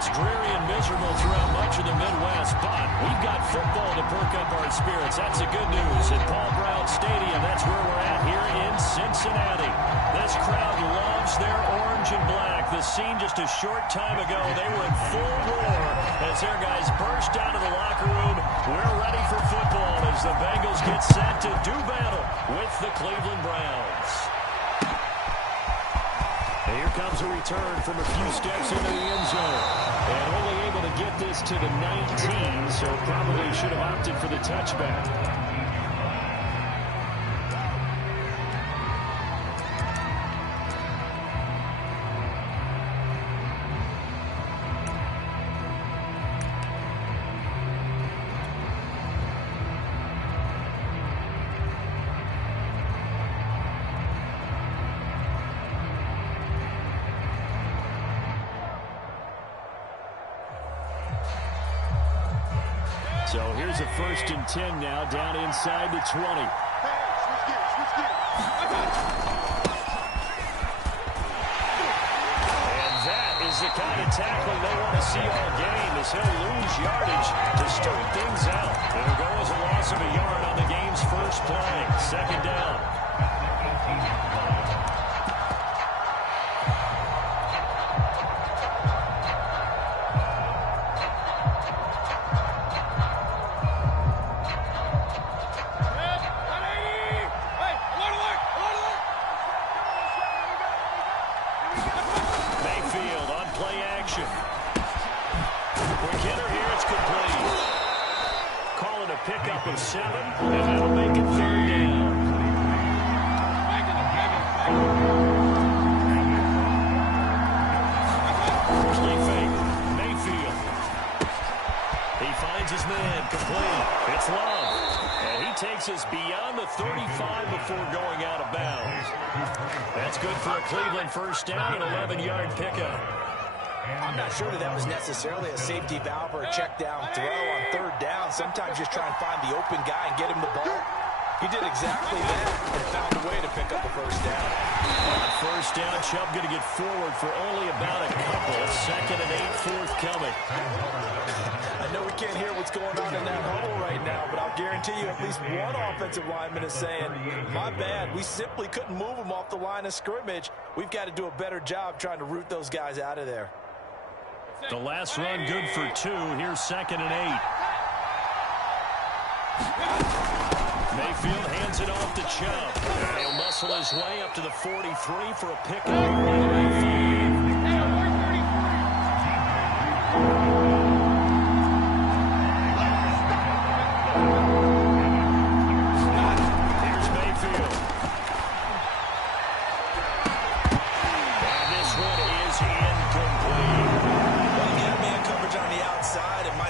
it's dreary and miserable throughout much of the Midwest, but we've got football to perk up our spirits. That's the good news. At Paul Brown Stadium, that's where we're at here in Cincinnati. This crowd loves their orange and black. The scene just a short time ago, they were in full roar as their guys burst out of the locker room. We're ready for football as the Bengals get set to do battle with the Cleveland Browns. Here comes a return from a few steps into the end zone. And only able to get this to the 19, so probably should have opted for the touchback. So here's a 1st and 10 now, down inside the 20. And that is the kind of tackle they want to see all game, as he'll lose yardage to start things out. It'll go as a loss of a yard on the game's first play. 2nd down. Pickup of 7, and that'll make it 3rd down. Early fake. Mayfield. He finds his man. Complete. It's Love. And he takes us beyond the 35 before going out of bounds. That's good for a Cleveland 1st down, an 11-yard pickup. I'm not sure that was necessarily a safety valve or a check down throw on 3rd down. Sometimes just try and find the open guy and get him the ball. He did exactly that and found a way to pick up a 1st down. On 1st down, Chubb going to get forward for only about a couple. 2nd and 8 forthcoming. I know we can't hear what's going on in that huddle right now, but I'll guarantee you at least one offensive lineman is saying, my bad, we simply couldn't move him off the line of scrimmage. We've got to do a better job trying to root those guys out of there. The last run good for 2. Here's 2nd and 8. Mayfield hands it off to Chubb. He'll muscle his way up to the 43 for a pickup.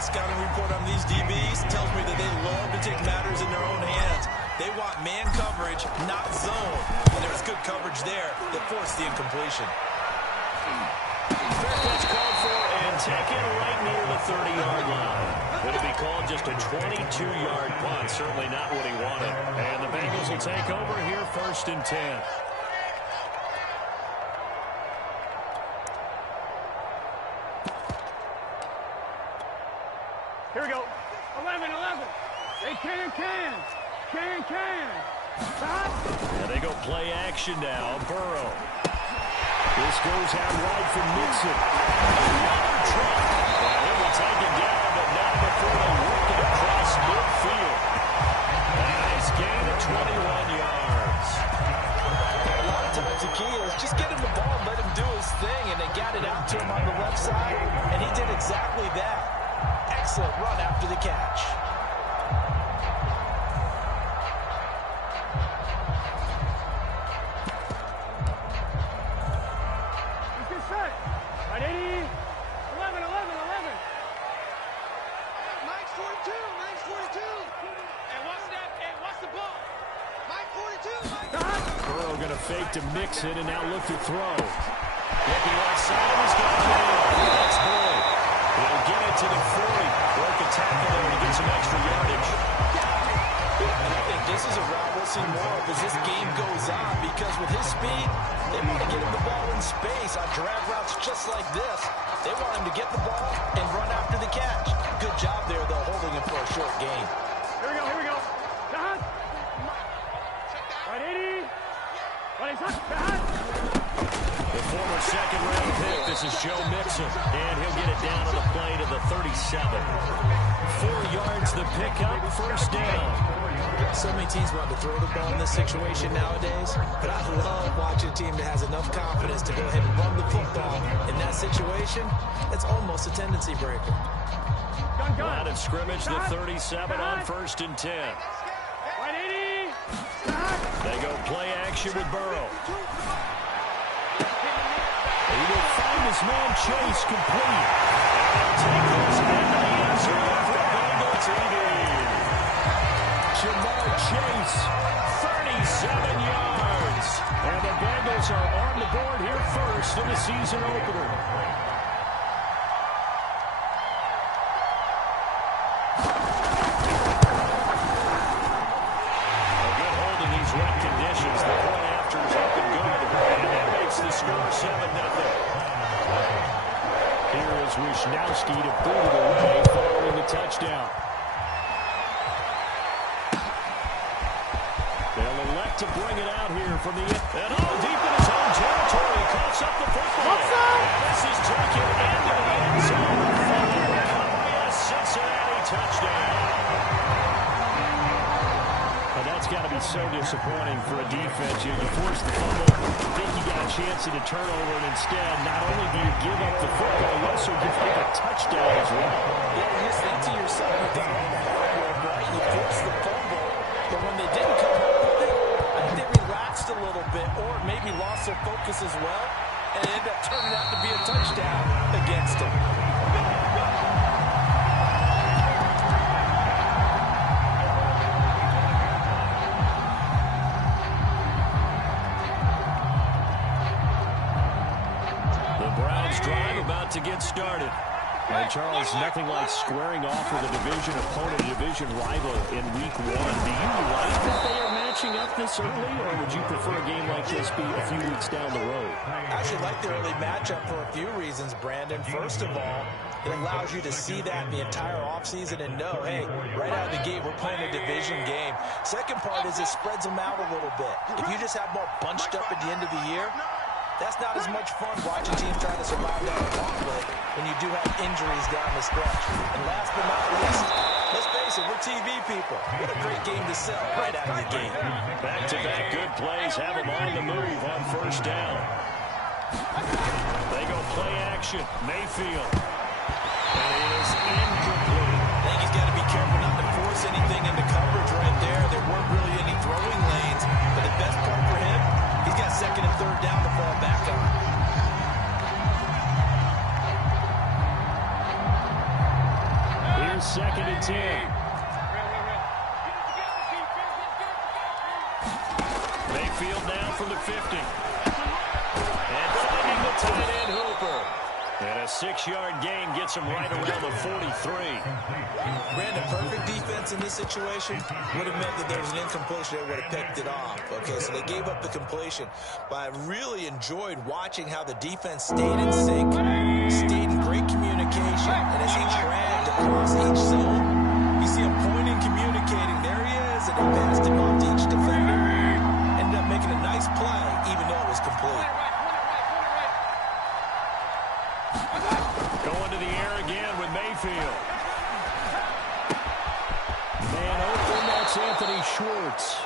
Scouting report on these DBs tells me that they love to take matters in their own hands. They want man coverage, not zone. And there was good coverage there that forced the incompletion. Fair catch called for and taken right near the 30-yard line. It'll be called just a 22-yard punt. Certainly not what he wanted. And the Bengals will take over here 1st and 10. Here we go. 11. They can. And they go play action now. Burrow. This goes out right from Mixon. Another drop. And it will take him down, but not before they work it across midfield. A nice gain of 21 yards. A lot of times the key is just get him the ball and let him do his thing, and they got it out to him on the left side, and he did exactly that. Excellent run after the catch. Let's get set. Right, 80. 11. Mike's 42. And what's the ball? Mike 42. Burrow going to fake to Mixon and now look to throw. Looking outside, he's got it in. That's Boyd. He'll get it to the 40. Broke a tackle there to get some extra yardage. And I think this is a route we'll see more of as this game goes on, because with his speed, They want to get him the ball in space on drag routes just like this. They want him to get the ball and run after the catch. Good job there, though, holding him for a short gain. Here we go, here we go. Behind. Right, 80. Right, behind. The former second-round pick, this is Joe Mixon, and he'll get it down on the play to the 37. 4 yards the pickup, first down. So many teams want to throw the ball in this situation nowadays, but I love watching a team that has enough confidence to go ahead and run the football. In that situation, it's almost a tendency breaker. Line of scrimmage, the 37 on 1st and 10. Right, 80. They go play action with Burrow. He will find his man Chase complete. Take this in the answer for Bengal TD. Jamar Chase, 37 yards. And the Bengals are on the board here first in the season opener. A good hold in these wet conditions. The point after is up and good. And that makes the score 7-0. Here is Wisnowski to boot it away following the touchdown. They'll elect to bring it out here from the end. And deep in his own territory. Coughs up the football. And this is taken into the end zone. Fumble recovery and a Cincinnati touchdown. And that's got to be so disappointing for a defense. You force the fumble, think you got a chance at a turnover, and instead, not only do you give up the football, you also give up a touchdown as well. Yeah, you just think to yourself, you've done all the hard work, right? You forced the fumble, but when they didn't come up with it, I think they relaxed a little bit, or maybe lost their focus as well, and it ended up turning out to be a touchdown against them. Drive about to get started. And Charles, nothing like squaring off with a division opponent, a division rival in week 1. Do you like that they are matching up this early, or would you prefer a game like this be a few weeks down the road? I actually like the early matchup for a few reasons, Brandon. First of all, it allows you to see that the entire offseason and know, hey, right out of the gate, we're playing a division game. Second part is it spreads them out a little bit. If you just have more bunched up at the end of the year, that's not as much fun watching teams trying to survive that gauntlet when you do have injuries down the stretch. And last but not least, let's face it, we're TV people. What a great game to sell right out of the gate. Back-to-back good plays have them on the move on first down. They go play action. Mayfield. And it is incomplete. I think he's got to be careful not to force anything into coverage right there. There weren't really any throwing lanes. But the best part for him, he's got second and third down to fall back on. Here's second and 10. Mayfield now from the 50. And finding the tight end Hooper. And a 6-yard gain gets him right around the 43. Brandon, perfect defense in this situation would have meant that there was an incompletion. They would have picked it off. Okay, so they gave up the completion. But I really enjoyed watching how the defense stayed in sync, stayed in great communication, and as he dragged across each zone, you see him pointing, communicating. There he is, and he passed him off to each defender. Ended up making a nice play, even though it was complete. Going to the air again with Mayfield. Man open, that's Anthony Schwartz.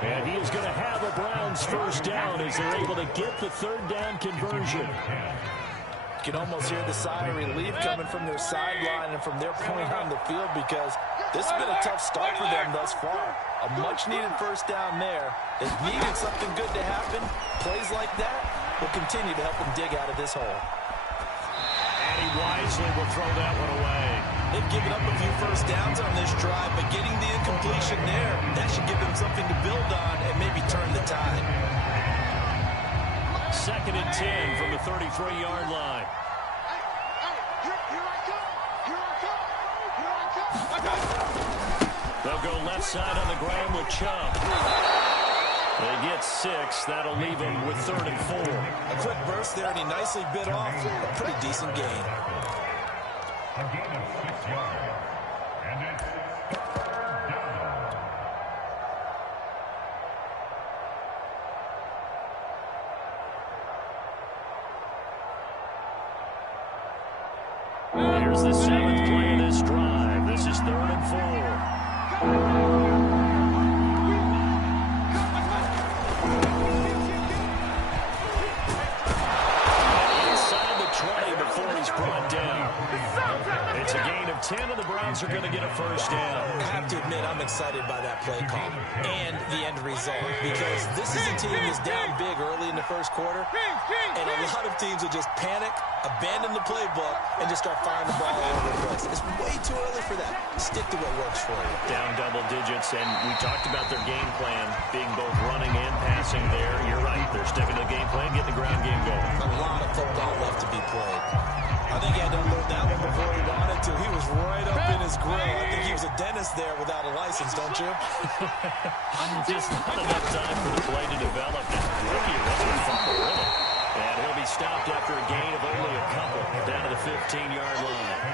And he is going to have a Browns first down as they're able to get the third down conversion. You can almost hear the sigh of relief coming from their sideline and from their point on the field, because this has been a tough start for them thus far. A much-needed first down there. They've needed something good to happen. Plays like that will continue to help them dig out of this hole. And he wisely will throw that one away. They've given up a few first downs on this drive, but getting the incompletion there, that should give them something to build on and maybe turn the tide. Second and 10 from the 33-yard line. They'll go left side on the ground with Chubb. They get 6. That'll leave them with 3rd and 4. A quick burst there, and he nicely bit off a pretty decent gain. A gain of 6 yards. And it's 3rd down. Here's the 7th play of this drive. This is 3rd and 4. Brought down. It's a gain of 10, and the Browns are going to get a first down. I have to admit, I'm excited by that play call and the end result, because this is a team that's down big early in the first quarter, and a lot of teams will just panic, abandon the playbook, and just start firing the ball all over the place. It's way too early for that. Stick to what works for you. Down double digits, and we talked about their game plan being both running and passing there. You're right. They're sticking to the game plan, getting the ground game going. A lot of football left to be played. I think he had to unload that one before he wanted to. He was right up in his grill. I think he was a dentist there without a license, don't you? Just not enough time for the play to develop. Rookie wasn't a fumble, really. And he'll be stopped after a gain of only a couple down to the 15-yard line.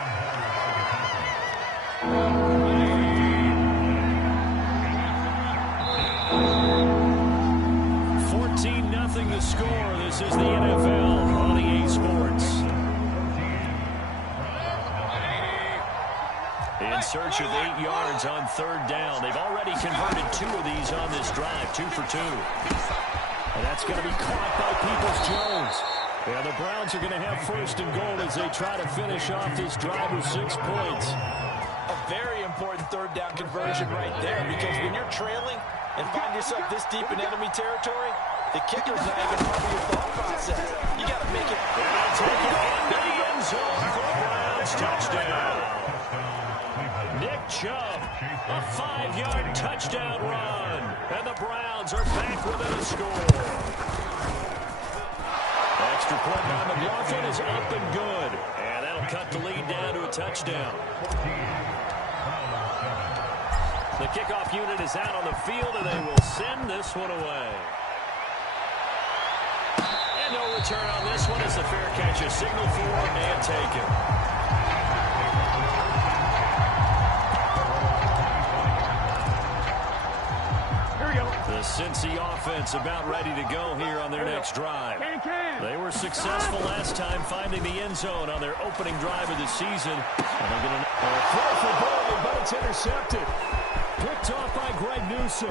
14-0 the score. This is the NFL on EA Sports. In search of 8 yards on 3rd down. They've already converted 2 of these on this drive, 2 for 2. And that's going to be caught by Peoples-Jones. And the Browns are going to have 1st and goal as they try to finish off this drive with 6 points. A very important 3rd down conversion right there, because when you're trailing and find yourself this deep in enemy territory, the kicker's not even part of your thought process. You got to make it. And take it into the end zone for the Browns. Touchdown. Nick Chubb, a 5-yard touchdown run. And the Browns are back within a score. Extra point by McLaughlin is up and good. And that'll cut the lead down to a touchdown. The kickoff unit is out on the field, and they will send this one away. And no return on this one as the fair catch is signaled for and taken. The Cincy offense about ready to go here on their next drive. They were successful last time finding the end zone on their opening drive of the season. And they're going to throw for goal, but it's intercepted. Picked off by Greg Newsome.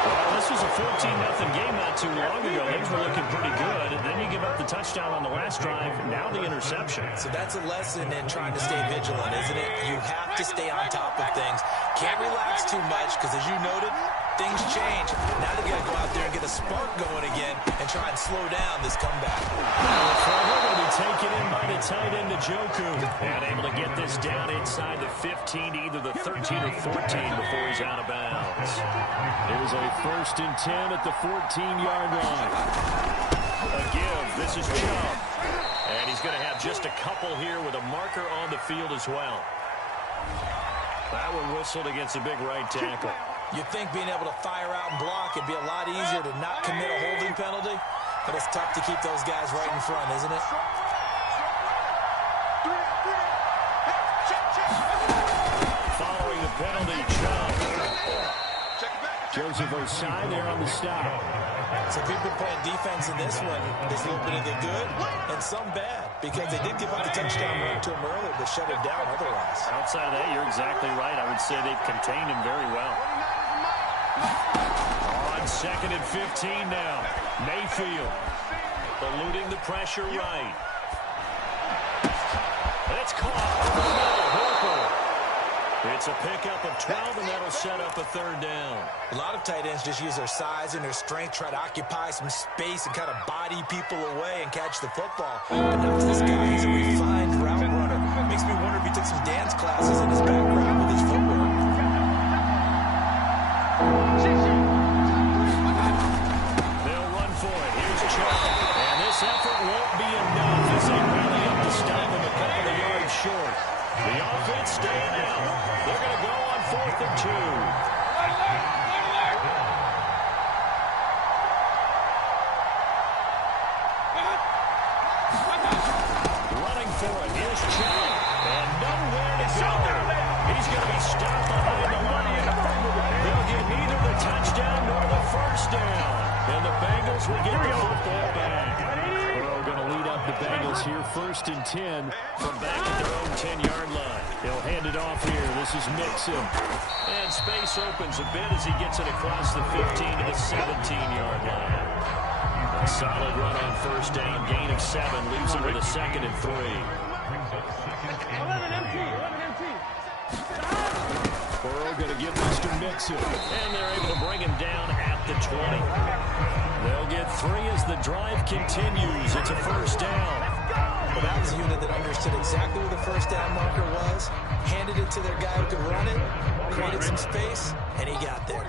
Well, this was a 14-0 game not too long ago. Things were looking pretty good. And then you give up the touchdown on the last drive. Now the interception. So that's a lesson in trying to stay vigilant, isn't it? You have to stay on top of things. Can't relax too much because, as you noted, things change. Now they got to go out there and get a spark going again and try and slow down this comeback. They're going to be taken in by the tight end, Njoku. And able to get this down inside the 15 to either the 13 or 14 before he's out of bounds. It was a 1st and 10 at the 14-yard line. A give. This is Chubb. And he's going to have just a couple here with a marker on the field as well. That one whistled against a big right tackle. You'd think being able to fire out and block would be a lot easier to not commit a holding penalty, but it's tough to keep those guys right in front, isn't it? Following the penalty, Chubb. Joseph Osai there on the stop. So people playing defense in this one is a little bit of the good and some bad, because they did give up the touchdown run to him earlier, but shut him down otherwise. Outside of that, you're exactly right. I would say they've contained him very well. On 2nd and 15 now. Mayfield eluding the pressure right. It's caught. It's a pickup of 12, and that'll set up a 3rd down. A lot of tight ends just use their size and their strength, try to occupy some space and kind of body people away and catch the football. But not this guy. He's a refined route runner. Makes me wonder if he took some dance classes in his background with his footwork. They'll run for it. Here's Chubb. And this effort won't be enough as they rally up to stop him a couple of yards short. The offense staying out. They're going to go on 4th and 2. for it. Here's Chubb. And nowhere to go. He's going to be stopped behind the line. They'll get neither the touchdown nor the first down. And the Bengals will get the football back. Burrow going to lead up the Bengals here, 1st and 10 from back at their own 10-yard line. He'll hand it off here. This is Mixon. And space opens a bit as he gets it across the 15 to the 17-yard line. A solid run on first down, gain of 7, leaves him with a 2nd and 3. 11 empty. Burrow going to give this to Mixon. And they're able to bring him down at the 20. They'll get 3 as the drive continues. It's a first down. Well, that was a unit that understood exactly where the first down marker was, handed it to their guy who could run it, created some space, and he got there.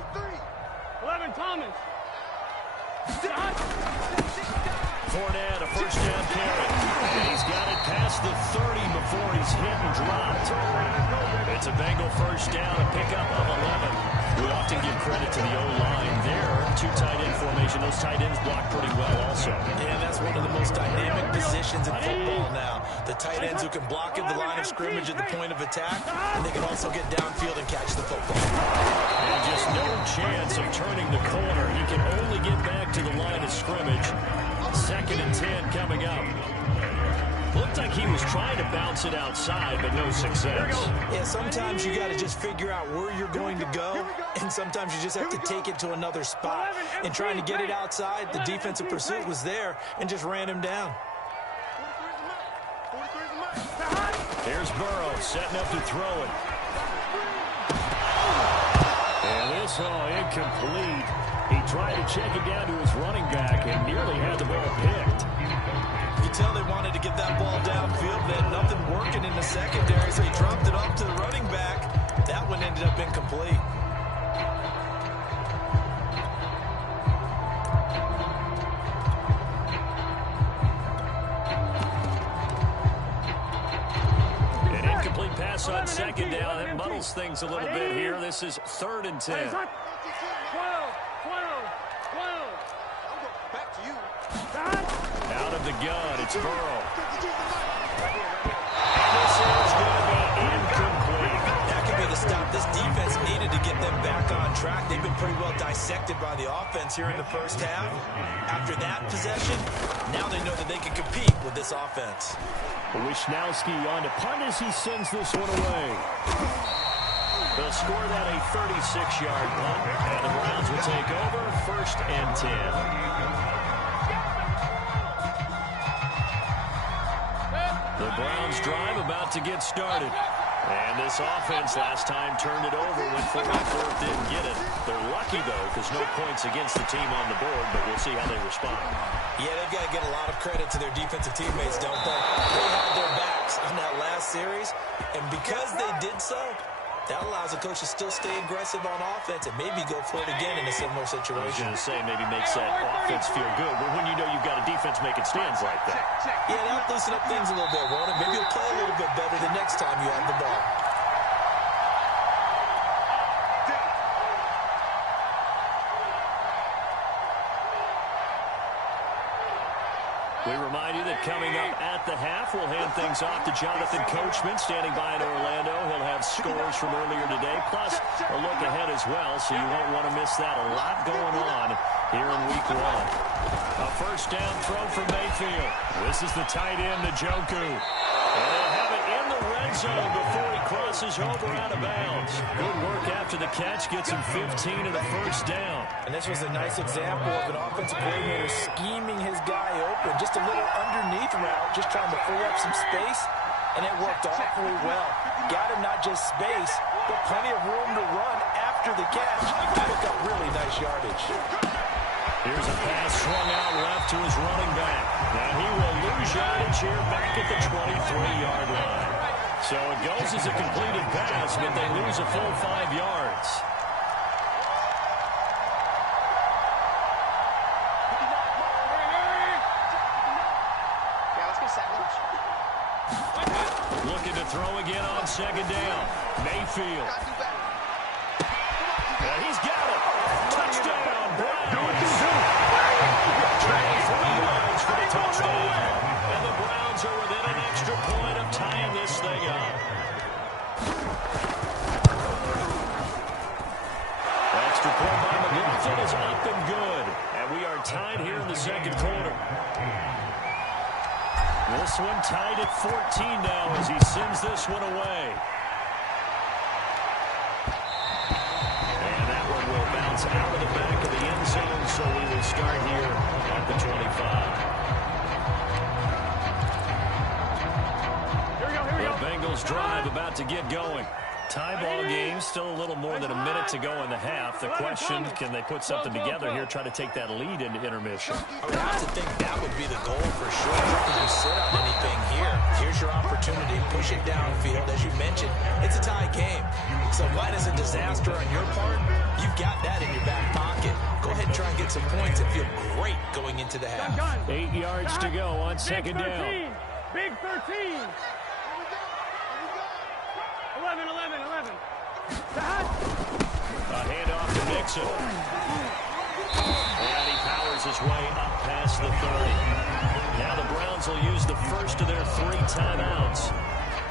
11 Thomas. Fournette, a first down carry. And he's got it past the 30 before he's hit and dropped. It's a Bengal first down, a pickup of 11. We often give credit to the O-line there. 2 tight end formation. Those tight ends block pretty well also. Yeah, that's one of the most dynamic positions in football now. The tight ends who can block at the line of scrimmage at the point of attack, and they can also get downfield and catch the football. And just no chance of turning the corner. He can only get back to the line of scrimmage. 2nd and 10 coming up. Looked like he was trying to bounce it outside, but no success. Yeah, sometimes you got to just figure out where you're going to go, and sometimes you just have to take it to another spot. And trying to get it outside, the defensive pursuit was there and just ran him down. Here's Burrow setting up to throw it. And this incomplete. He tried to check it down to his running back and nearly had the ball picked. You could tell they wanted to get that ball downfield. They had nothing working in the secondary, so he dropped it off to the running back. That one ended up incomplete. An incomplete pass on 2nd down. That muddles things a little bit here. This is 3rd and 10. 12. Back to you. Out of the gun, it's Burrow. And this is going to be incomplete. That could be the stop. This defense needed to get them back on track. They've been pretty well dissected by the offense here in the first half. After that possession, now they know that they can compete with this offense. Wishnowski on to punt as he sends this one away. They'll score that a 36-yard punt, and the Browns will take over 1st and 10. The Browns drive about to get started. And this offense last time turned it over, went for it, didn't get it. They're lucky, though, because no points against the team on the board, but we'll see how they respond. Yeah, they've got to get a lot of credit to their defensive teammates, don't they? They had their backs on that last series, and because they did so, that allows the coach to still stay aggressive on offense and maybe go for it again in a similar situation. I was going to say maybe makes that offense feel good, but when you know you've got a defense making stands like that. Yeah, that'll loosen up things a little bit, won't it? Maybe you'll play a little bit better the next time you have the ball. We remind you that coming up at the half, we'll hand things off to Jonathan Coachman, standing by in Orlando. He'll have scores from earlier today, plus a look ahead as well, so you won't want to miss that. A lot going on here in Week 1. A first down throw for Mayfield. This is the tight end, Njoku. And they'll have it in the red zone before he crosses over out of bounds. Good work after the catch, gets him 15 and a first down. And this was a nice example of an offensive coordinator scheming his guy open. Just a little underneath route, just trying to free up some space, and it worked awfully well. Got him not just space, but plenty of room to run after the catch. Pick up really nice yardage. Here's a pass swung out left to his running back. Now he will lose yardage here back at the 23-yard line. So it goes as a completed pass, but they lose a full 5 yards. Looking to throw again on 2nd down. Mayfield. And he's got it. Touchdown, Browns. 23 yards for the touchdown. And the Browns are within an extra point. tied here in the second quarter. This one tied at 14 now as he sends this one away. And that one will bounce out of the back of the end zone, so we will start here at the 25. The Bengals drive about to get going. Tie ball game, still a little more than a minute to go in the half. The question, can they put something together here, try to take that lead into intermission? I would have to think that would be the goal for sure. If you sit on anything here, here's your opportunity. Push it downfield. As you mentioned, it's a tie game. So minus a disaster on your part, you've got that in your back pocket. Go ahead and try and get some points and feel great going into the half. 8 yards to go on second down. Big 13. 11. A handoff to Mixon. And he powers his way up past the 30. Now the Browns will use the first of their 3 timeouts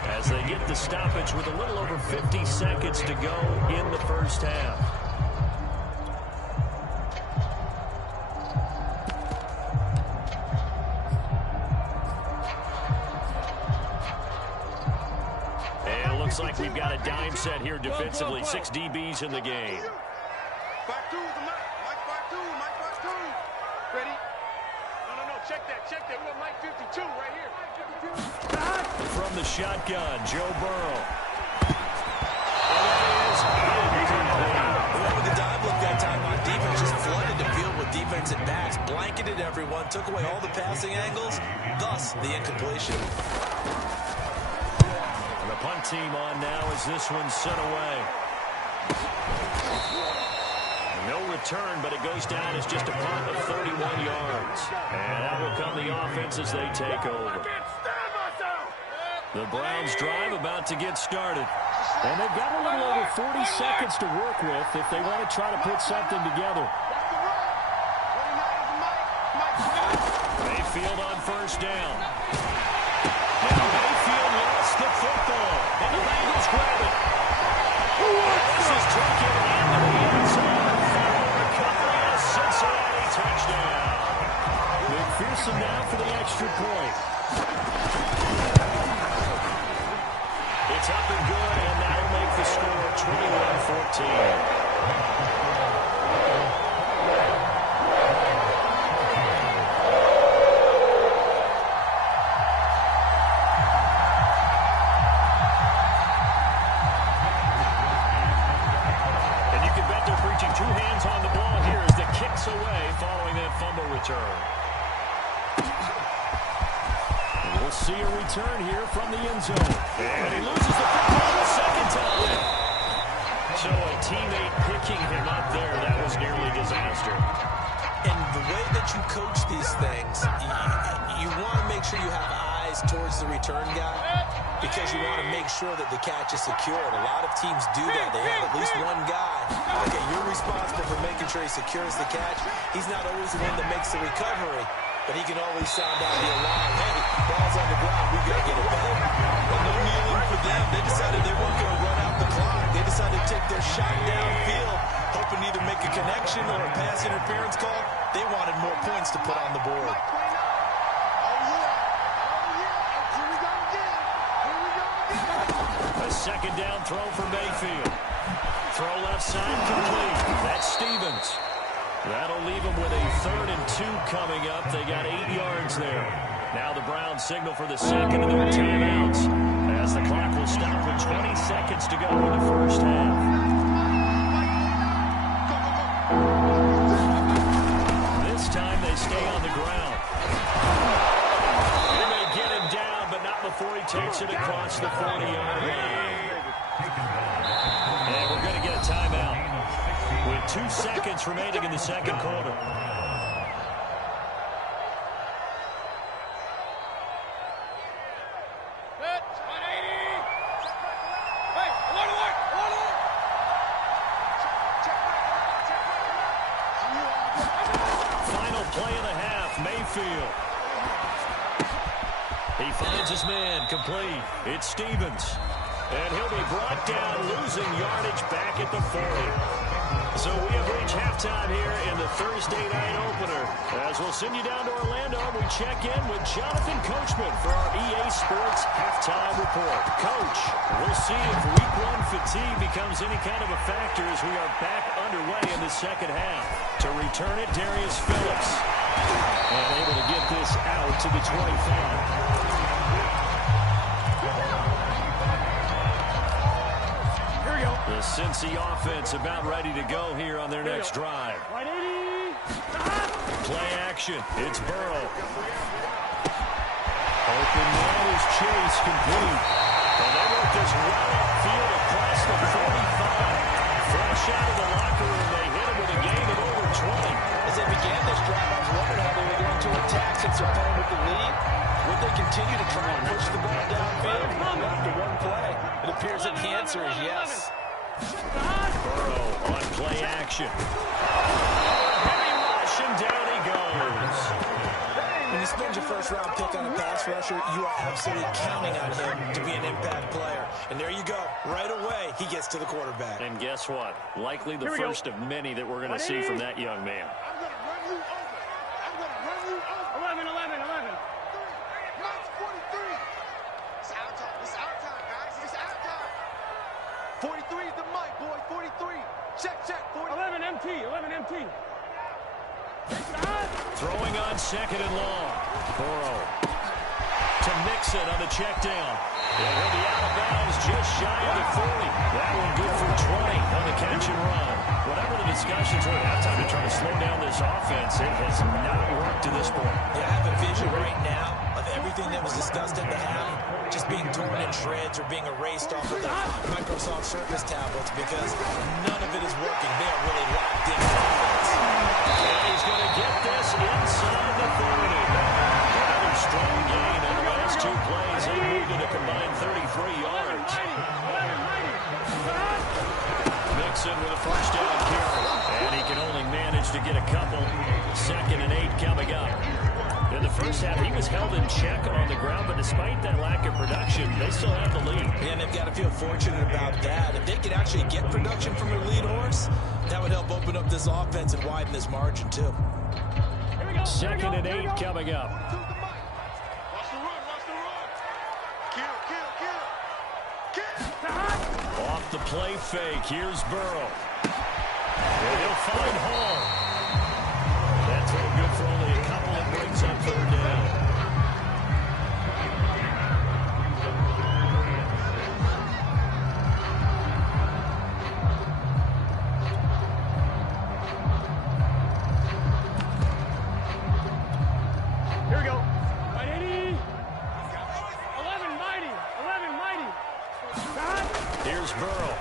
as they get the stoppage with a little over 50 seconds to go in the first half. Looks like we've got a dime set here defensively. 6 DBs in the game. Back two, Mike back two. Ready? No, check that. We got Mike 52 right here. From the shotgun, Joe Burrow. Whoever the dive look that time on defense just flooded the field with defensive backs, blanketed everyone, took away all the passing angles, thus the incompletion. Punt team on now as this one's sent away. No return, but it goes down as just a punt of 31 yards. And that will come the offense as they take over. The Browns drive about to get started. And they've got a little over 40 seconds to work with if they want to try to put something together. Mayfield on first down. Now Mayfield lost the football. And the Bengals grab it. This is taken into the end zone. Final recovery and a Cincinnati touchdown. McPherson now for the extra point. It's up and good, and that'll make the score 21-14. Away following that fumble return. We'll see a return here from the end zone. And he loses the football the second time. So a teammate picking him up there, that was nearly disaster. And the way that you coach these things, you want to make sure you have eyes towards the return guy because you want to make sure that the catch is secured. A lot of teams do that. They have at least one guy. Okay, you're responsible for making sure he secures the catch. He's not always the one that makes the recovery, but he can always sound out the alarm. Hey, ball's on the ground. We've got to get it back. And no kneeling for them. They decided they weren't going to run out the clock. They decided to take their shot downfield, hoping either make a connection or a pass interference call. They wanted more points to put on the board. A second down throw for Mayfield. Throw left side complete. That's Stevens. That'll leave them with a 3rd and 2 coming up. They got 8 yards there. Now the Browns signal for the second of their timeouts as the clock will stop with 20 seconds to go in the first half. This time they stay on the ground. They may get him down, but not before he takes it across the 40-yard line. And we're going to get a timeout with 2 seconds remaining in the second quarter. Final play of the half, Mayfield. He finds his man, complete. It's Stevens. And he'll be brought down, losing yardage back at the 40. So we have reached halftime here in the Thursday night opener. As we'll send you down to Orlando, we check in with Jonathan Coachman for our EA Sports Halftime Report. Coach, we'll see if Week 1 fatigue becomes any kind of a factor as we are back underway in the second half. To return it, Darius Phillips. And able to get this out to the 25. The Cincy offense about ready to go here on their next drive. Play action. It's Burrow. Open man is Chase complete. And they work this right upfield across the 45. Fresh out of the locker room, they hit him with a gain of over 20. As they began this drive, I was wondering how they were going to attack since they're playing with the lead. Would they continue to try and push the ball downfield after one play? It appears that the answer is yes. Burrow on play action. Heavy rush, and down he goes. When you spend your first-round pick on a pass rusher, you are absolutely counting on him to be an impact player. And there you go. Right away, he gets to the quarterback. And guess what? Likely the first of many that we're going to see from that young man. I'm going to run you over. I'm going to run you over. 11. Mike's 43. It's our time. It's our time, guys. It's our time. 43 is the Mike, boy. 43. Check. 11 MT. Throwing on second and long. Burrow to Mixon on the check down. And he'll be out of bounds just shy of the 40. That one good for 20 on the catch and run. Whatever the discussions were at halftime to try to slow down this offense, it has not worked to this point. Yeah, I have a vision right now of everything that was discussed at the half just being torn in shreds or being erased off of the Microsoft Surface tablets because none of it is working. They are really locked in offense. And he's going to get this inside the 30. Another strong gain on the last two plays. They moved it a combined 33 yards. Mixon with a first down carry. And he can only manage to get a couple. 2nd and 8 coming up. In the first half, he was held in check on the ground, but despite that lack of production, they still have the lead. Yeah, and they've got to feel fortunate about that. If they could actually get production from their lead horse, that would help open up this offense and widen this margin, too. 2nd and 8 coming up. Watch the run. Kill. Off the play fake, here's Burrow. And he'll find Hall. That's all good for only a couple. It brings up 3rd down. Here we go. 80. 11 mighty. Here's Burrow.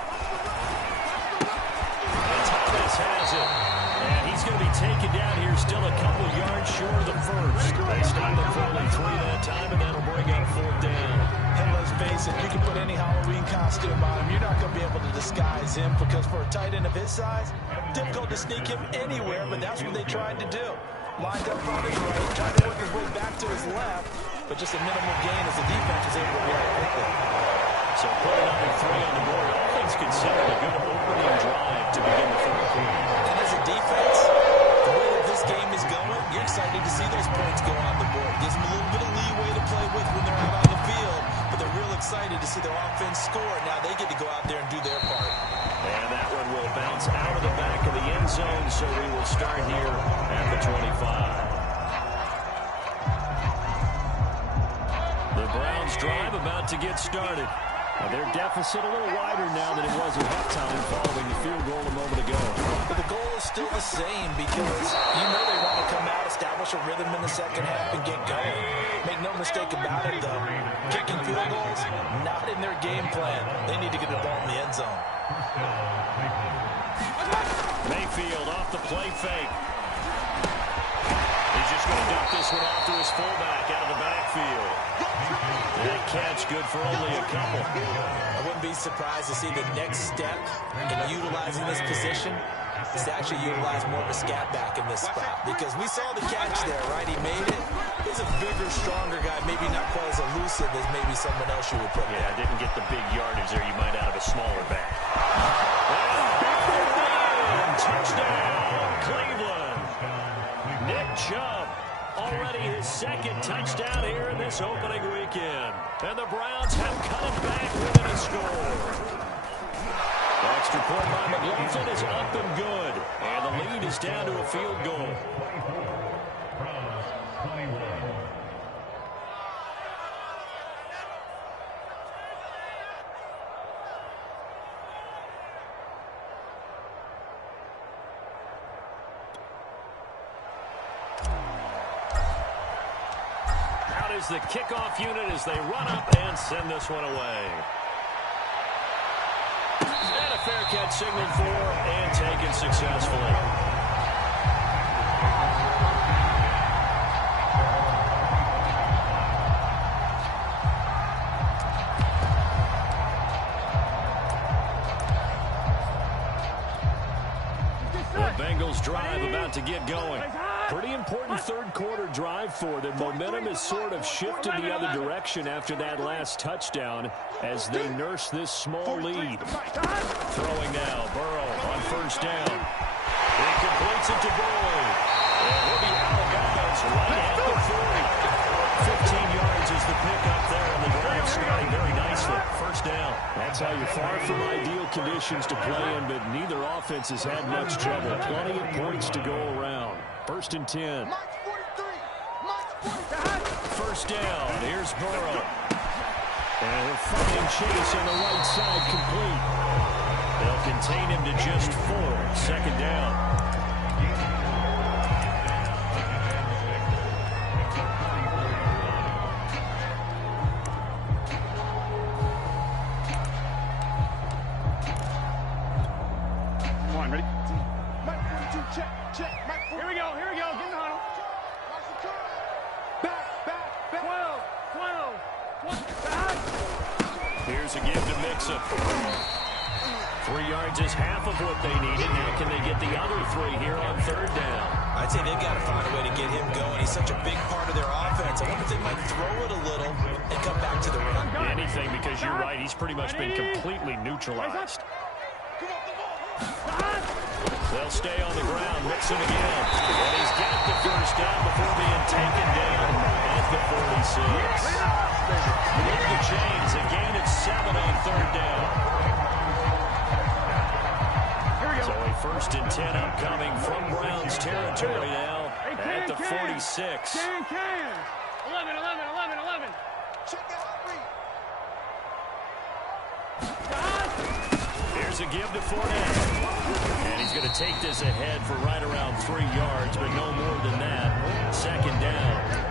And Thomas has it. And he's going to be taken down here, still a couple yards short of the first. They stop him for only 3 that time, and that'll bring up 4th down. And let's face it, you can put any Halloween costume on him. You're not going to be able to disguise him because for a tight end of his size, difficult to sneak him anywhere, but that's what they tried to do. Lined up on his right, tried to work his way back to his left, but just a minimal gain as the defense was able to react quickly. So putting another 3 on the board, all things considered, a good opening drive to begin the 4th quarter. And as a defense, the way that this game is going, you're excited to see those points go on the board. Gives them a little bit of leeway to play with when they're out on the field, but they're real excited to see their offense score. Now they get to go out there and do their part. And that one will bounce out of the back of the end zone, so we will start here at the 25. The Browns drive about to get started. Their deficit a little wider now than it was at halftime following the field goal a moment ago. But the goal is still the same because you know they want to come out, establish a rhythm in the second half, and get going. Make no mistake about it, though. Kicking field goals, not in their game plan. They need to get the ball in the end zone. Mayfield off the play fake. He's just going to dump this one off to his fullback out of the backfield. That catch good for only a couple. I wouldn't be surprised to see the next step in utilizing this position is to actually utilize more of a scat back in this spot. Because we saw the catch there, right? He made it. He's a bigger, stronger guy, maybe not quite as elusive as maybe someone else you would put there. Yeah, didn't get the big yardage there you might out of a smaller back. touchdown, Cleveland. Nick Chubb, already his second touchdown here in this opening weekend. And the Browns have cut it back within a score. The extra point by McLaughlin is up and good. And the lead is down to a field goal. Out is the kickoff unit as they run up and send this one away. And a fair catch signaled for and taken successfully. The Bengals drive about to get going. Pretty important third quarter drive for them. Momentum has sort of shifted the other direction after that last touchdown as they nurse this small lead. Throwing now, Burrow on first down. He completes it to Boyd. And he'll be out of bounds right at the 40. 15 yards is the pickup there, and the drive starting very nicely. First down. That's how you're far from ideal conditions to play in, but neither offense has had much trouble. Plenty of points to go around. First and 10. First down. Here's Burrow. And he'll find Chase on the right side complete. They'll contain him to just 4. Second down. Here's a give to Mixon. 3 yards is half of what they needed. Now can they get the other 3 here on third down? I'd say they've got to find a way to get him going. He's such a big part of their offense. I wonder if they might throw it a little and come back to the run. Anything, because you're right. He's pretty much been completely neutralized. They'll stay on the ground. Mixon again. And he's got the first down before being taken down at the 46. Move the chains. A gain of 7 on third down. So a first and 10 upcoming from Browns territory now at the 46. 11. Check the hot read. Here's a give to Fournette. And he's going to take this ahead for right around 3 yards, but no more than that. Second down.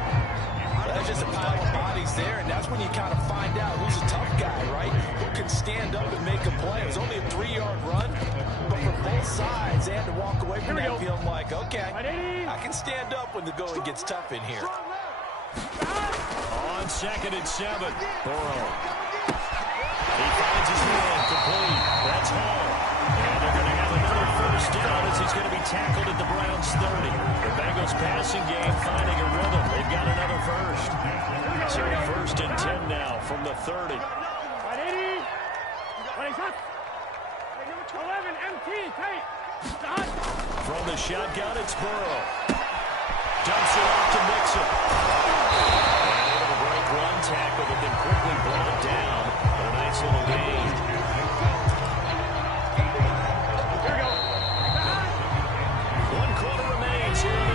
That's just a pile of bodies there, and that's when you kind of find out who's a tough guy, right? Who can stand up and make a play. It was only a 3-yard run, but for both sides, they had to walk away from that feeling like, okay, I can stand up when the going gets tough in here. On second and 7, Burrow. He finds his man complete. That's Hall. And they're going to have another first down as he's going to be tackled at the Browns 30. The Bengals passing game finding a rhythm. They've got another first. So first and 10 now from the 30. 11 MT, tight. From the shotgun, it's Burrow. Dumps it off to Mixon. And able to break one tackle, but then quickly brought down. But a nice little gain.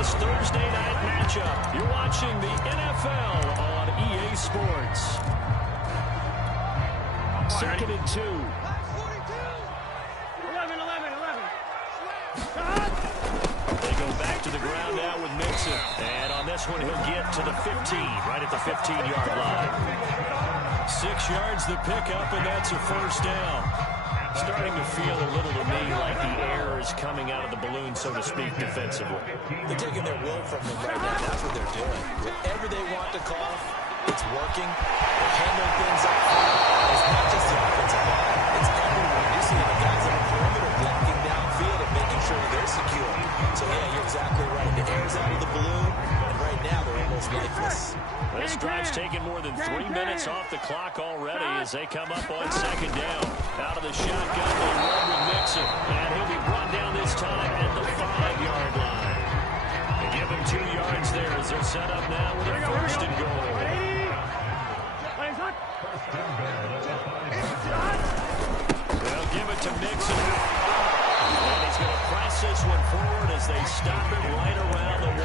Thursday night matchup. You're watching the NFL on EA Sports. Second and 2. 11. They go back to the ground now with Mixon. And on this one, he'll get to the 15, right at the 15-yard line. 6 yards the pickup, and that's a first down. Starting to feel a little to me like the air is coming out of the balloon, so to speak, defensively. They're taking their will from them right now. That's what they're doing. Whatever they want to call, it's working. They're handling things up front. It's not just the offensive line. It's everyone. You see the guys on the perimeter blocking downfield and making sure they're secure. So, yeah, you're exactly right. The air's out of the balloon, and right now they're almost lifeless. This drive's taken more than 3 minutes off the clock already as they come up on second down. Out of the shotgun, they run with Mixon, and he'll be brought down this time at the 5-yard line. They give him 2 yards there as they're set up now with a first and goal. They'll give it to Mixon. And he's going to press this one forward as they stop him right around the 1.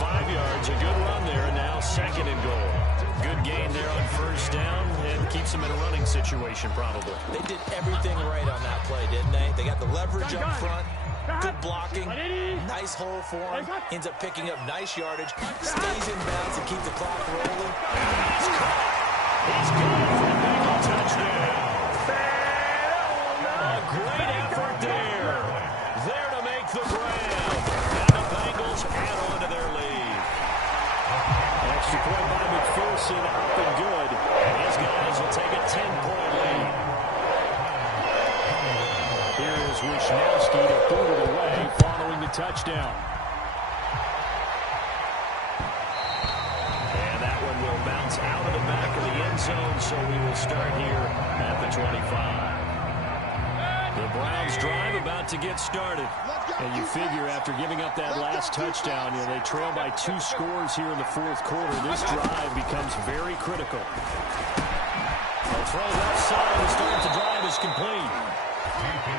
5 yards, a good run there, and now second and goal. Good gain there on first down and keeps them in a running situation probably. They did everything right on that play, didn't they? They got the leverage up front, good blocking, nice hole for him, ends up picking up nice yardage, stays in bounds to keep the clock rolling. He's caught. He's got it for a Bengal touchdown. A great effort there. There to make the grab. And the Bengals add on to their lead. Extra point by McPherson, up and good. And his guys will take a 10-point lead. Here is Wisnowski to boot it away following the touchdown. And that one will bounce out of the back of the end zone, so we will start here at the 25. The Browns drive about to get started. And you figure after giving up that last touchdown, they trail by 2 scores here in the 4th quarter. This drive becomes very critical. They'll throw left side to start the drive is complete.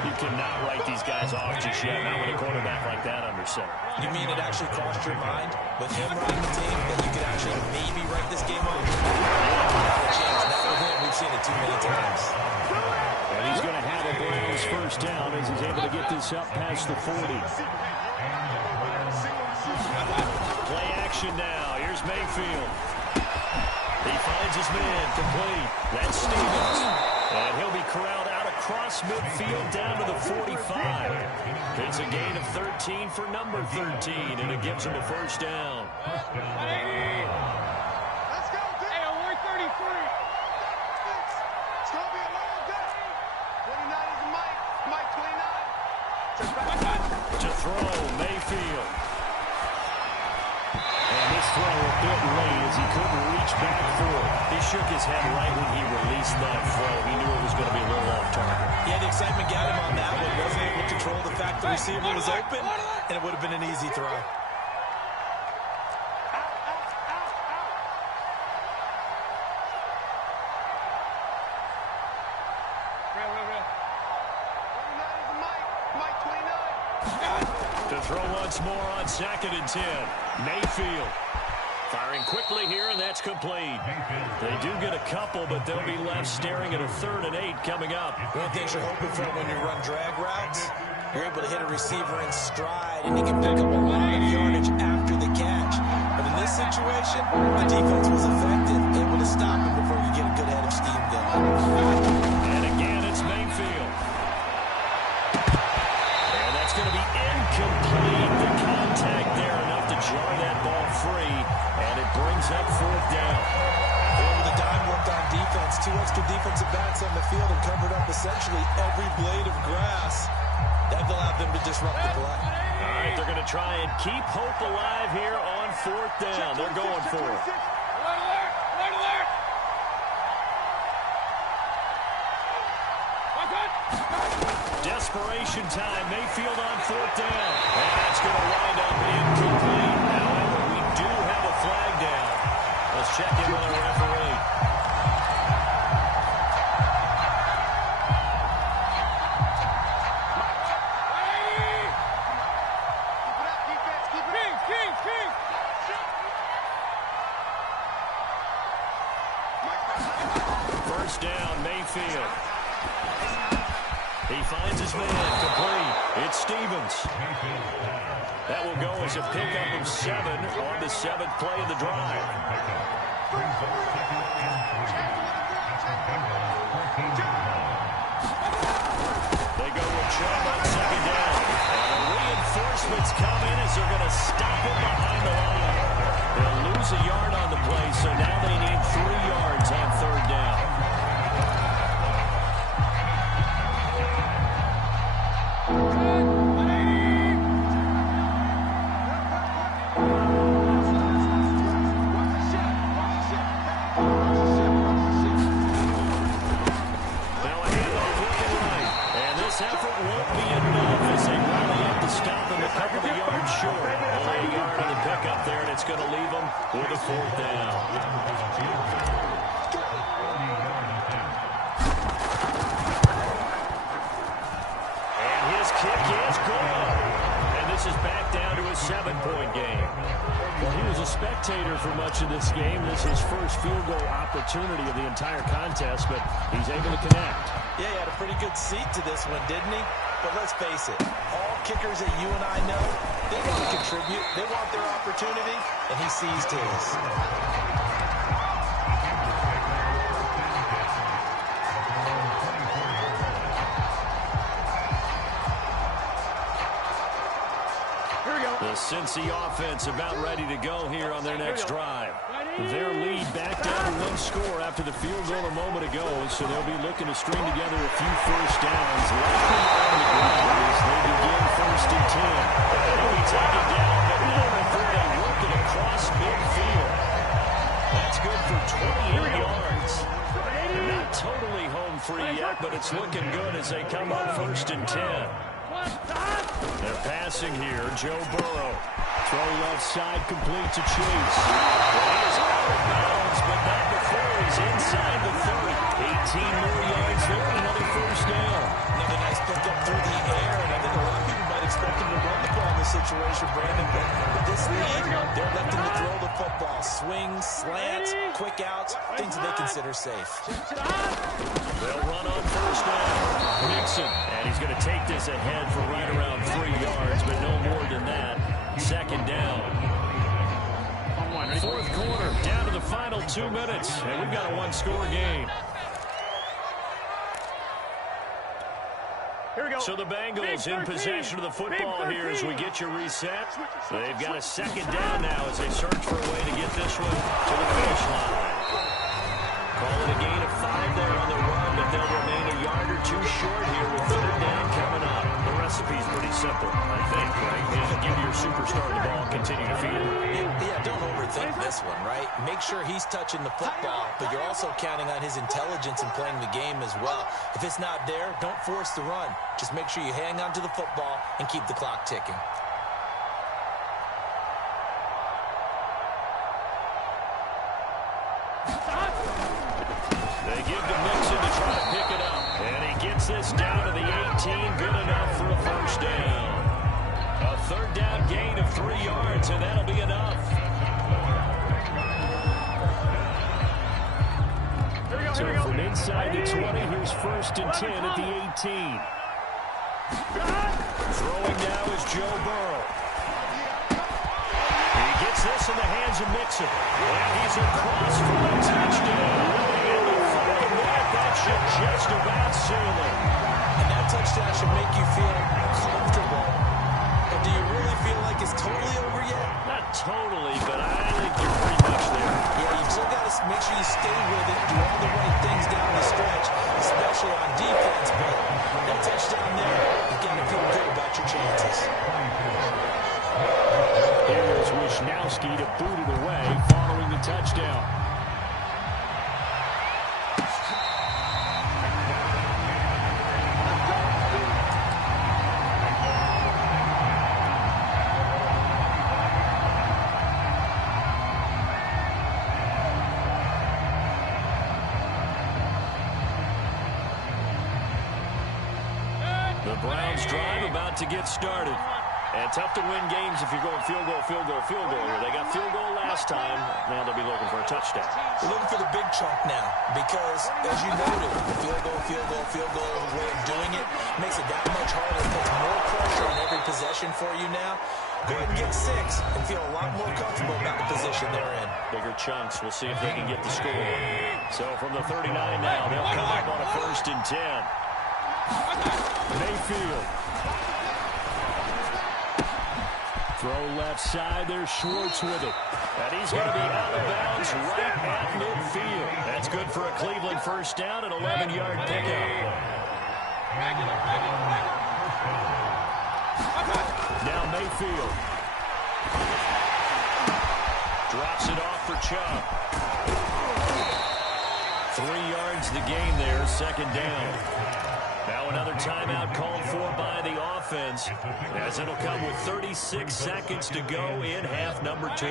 You cannot write these guys off just yet, not with a quarterback like that under center. You mean it actually crossed your mind with him running the team that you could actually maybe write this game over? Not a chance. Not with him. We've seen it too many times. And he's going to have a Browns first down as he's able to get this up past the 40. Play action now. Here's Mayfield. He finds his man complete. That's Stevens. And he'll be corralled out across midfield down to the 45. It's a gain of 13 for number 13, and it gives him a first down. Let's go, dude. Hey, we're 33. It's going to be a long day. 29 is the Mike. Mike 29. To throw, Mayfield. And this throw a bit late as he couldn't reach back for it. He shook his head right when he released that throw. He knew it was going to be a little off target. Yeah, the excitement got him on that one. Wasn't able to control the fact the receiver was open, and it would have been an easy throw. To throw once more on 2nd and 10. Mayfield firing quickly here, and that's complete. They do get a couple, but they'll be left staring at a 3rd and 8 coming up. One of the things you're hoping for when you run drag routes, you're able to hit a receiver in stride, and he can pick up a lot of yardage after the catch. But in this situation, the defense was effective, able to stop him before you get a good head of steam going. And again, it's Mayfield. And that's going to be incomplete. The contact there enough to jar that ball free, and it brings up 4th down. Over the dime worked on defense. 2 extra defensive backs on the field and covered up essentially every blade of grass. That allowed them to disrupt the play. All right, they're going to try and keep hope alive here on 4th down. They're going for it. Alert, alert. Desperation time. Mayfield on 4th down. And that's going to wind up incomplete. However, we do have a flag down. Let's check in with our referee. First down, Mayfield. He finds his man complete. It's Stevens. That will go as a pickup of 7 on the 7th play of the drive. They go with Chubb on 2nd down. And the reinforcements come in as they're going to stop him behind the line. They'll lose a yard on the play, so now they need 3 yards on 3rd down. Effort won't be enough as that's going to leave them with a 4th down. And his kick is good. And this is back down to a 7-point game. Well, he was a spectator for much of this game. This is his first field goal opportunity of the entire contest, but he's able to connect. Yeah, he had a pretty good seat to this one, didn't he? But let's face it, all kickers that you and I know, they want to contribute. They want their opportunity, and he seized his. The Cincy offense about ready to go here on their next drive. Their lead back down to 1 score after the field goal a moment ago, so they'll be looking to string together a few first downs. Likely on the ground as they begin 1st and 10. They'll be taken down, but now before they work it across midfield. That's good for 28 yards. They're not totally home free yet, but it's looking good as they come up 1st and 10. They're passing here. Joe Burrow. Throw left side, complete to Chase. Well, he is out of bounds, but not before he's inside the 30. 18 more yards there, another 1st down. Another nice pickup through the air, and I think a lot of people might expect him to run the ball in this situation, Brandon. But with this lead, they're left him to throw the football. Swings, slants, quick outs, things that they consider safe. They'll run on 1st down. Mixon, and he's going to take this ahead for right around 3 yards, but no more than that. 2nd down. 4th quarter, down to the final 2 minutes, and we've got a 1-score game. So the Bengals in possession of the football here as we get you reset. They've got a 2nd down now as they search for a way to get this one to the finish line. Call it a gain of 5 there on the run, but they'll remain a yard or 2 short here with 3rd down coming up. The recipe's pretty simple, I think, right? Just give your superstar the ball, continue to feed him. Yeah, don't overthink this one, right? Make sure he's touching the football, but you're also counting on his intelligence in playing the game as well. If it's not there, don't force the run. Just make sure you hang on to the football and keep the clock ticking. They give to Mixon to try to pick it up. And he gets this down to the 18. Good enough for a 1st down. A 3rd down gain of 3 yards, and that'll be enough. So from inside the 20, here's 1st and 10 at the 18. Throwing now is Joe Burrow. He gets this in the hands of Mixon. And he's across for a touchdown. That should just about seal it. And that touchdown should make you feel comfortable. But do you really feel like it's totally over yet? Not totally, but I think you're pretty much there. Yeah, you've still got to make sure you stay with it, do all the right things down the stretch, especially on defense. But that touchdown there, you're getting to feel good about your chances. Here's Wisnowski to boot it away following the touchdown. The Browns drive about to get started. And tough to win games if you're going field goal here. They got field goal last time. Now they'll be looking for a touchdown. They're looking for the big chunk now because, as you noted, field goal way of doing it makes it that much harder. It puts more pressure on every possession for you now. Go ahead and get 6 and feel a lot more comfortable about the position they're in. Bigger chunks. We'll see if they can get the score. So from the 39 now, they'll come up on a 1st and 10. Mayfield. Throw left side. There's Schwartz with it. And he's going to be out of bounds right at midfield. That's good for a Cleveland 1st down and 11-yard pickup. Now Mayfield. Drops it off for Chubb. 3 yards the gain there, 2nd down. Now another timeout called for by the offense, as it'll come with 36 seconds to go in half number 2.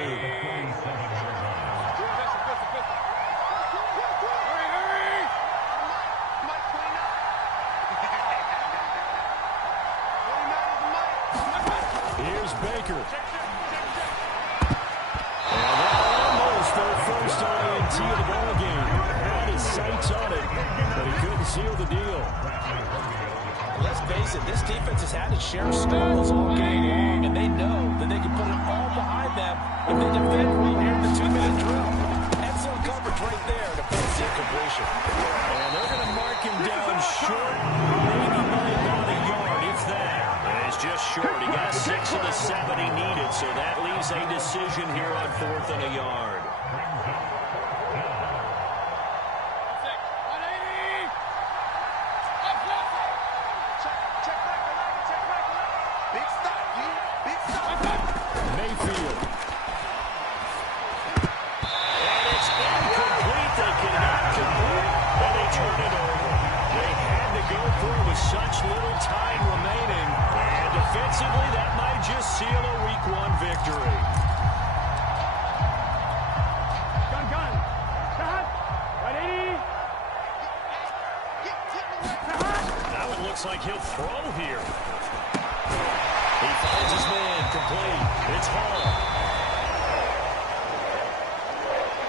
Here's Baker. And that almost their first INT of the ball game. Had his sights on it, but he couldn't seal the deal. Let's face it, this defense has had its share of struggles all game long, and they know that they can put it all behind them if they defend well here in the 2-minute drill. Excellent coverage right there to force the incompletion. And they're going to mark him down short, maybe by about a yard, if that. And it's just short. He got 6 of the 7 he needed, so that leaves a decision here on 4th and a yard. Such little time remaining, and defensively that might just seal a Week 1 victory. Gun. Stop. 180. Now it looks like he'll throw here. He finds his man complete. It's Hall.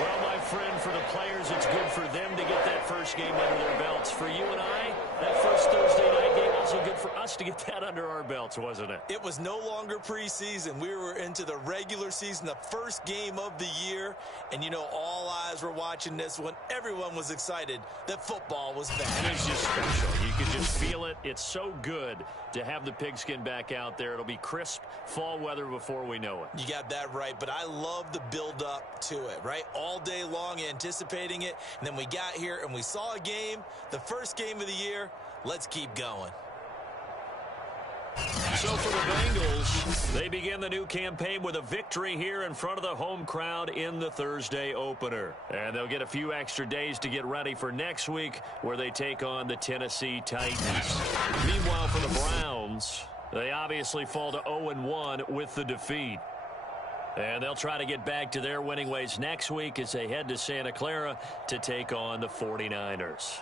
Well, my friend, for the players, it's good for them to get that first game under their belts. For you and I, that first Thursday night game, also good for us to get that under our belts, wasn't it? It was no longer preseason. We were into the regular season, the first game of the year. And, you know, all eyes were watching this one. Everyone was excited that football was back. And it's just special. You can just feel it. It's so good to have the pigskin back out there. It'll be crisp fall weather before we know it. You got that right, but I love the build-up to it, right? All day long anticipating it, and then we got here and we saw a game, the first game of the year. Let's keep going. So for the Bengals, they begin the new campaign with a victory here in front of the home crowd in the Thursday opener. And they'll get a few extra days to get ready for next week, where they take on the Tennessee Titans. Meanwhile, for the Browns, they obviously fall to 0-1 with the defeat. And they'll try to get back to their winning ways next week as they head to Santa Clara to take on the 49ers.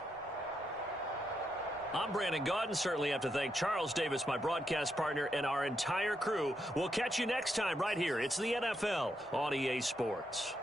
I'm Brandon Gaudin. Certainly have to thank Charles Davis, my broadcast partner, and our entire crew. We'll catch you next time right here. It's the NFL on EA Sports.